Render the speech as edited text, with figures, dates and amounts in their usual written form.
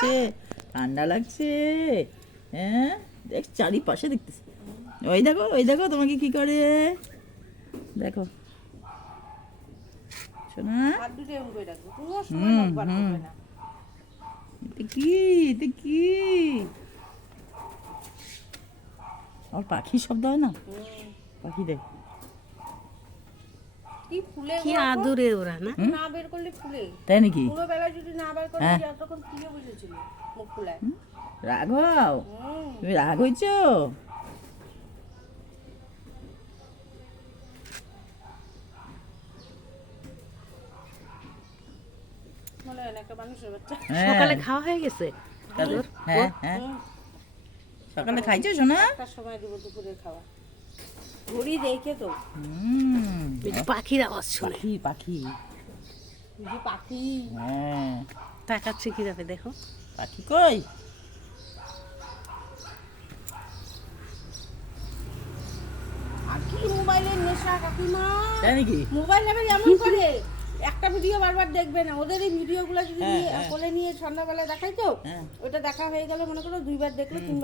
লাগছে, ঠান্ডা লাগছে। হ্যাঁ দেখ চারিপাশে দেখতেছি। ওই দেখো, ওই দেখো তোমাকে কি করে, দেখো শোনা। এটা কি, এটা কি আর পাখির শব্দ হয় না? পাখি দেখ কি আদরে ওরা না? না বের করলে ফুলে, তাই নাকি? পুরো বেলা যদি না বের করলে যতক্ষণ ফুলে বসেছিল মুখ ফুলায়। রাগ হও, তুমি রাগ হইছো? মনে হয় না একটা মানুষের বাচ্চা। সকালে খাওয়া হয়ে গেছে? হ্যাঁ হ্যাঁ, সকালে খাইছো শোনা? একটার সময় দিব দুপুরের খাওয়া। ঘড়ি দেখে তো এই যে পাখির আওয়াজ শুনে পাখি পাখি, যে পাখি হ্যাঁ তাকাচ্ছে কিভাবে দেখো। পাখি কই? আর কি মোবাইলের নেশা কাকিমা। তাই নাকি? মোবাইল আবার এমন করে একটা ভিডিও বারবার দেখবে না, ওদের এই ভিডিওগুলো যদি কোলে নিয়ে সন্ধ্যাবেলা দেখাই তো, ওটা দেখা হয়ে গেলে মনে করো 2 বার দেখলো 3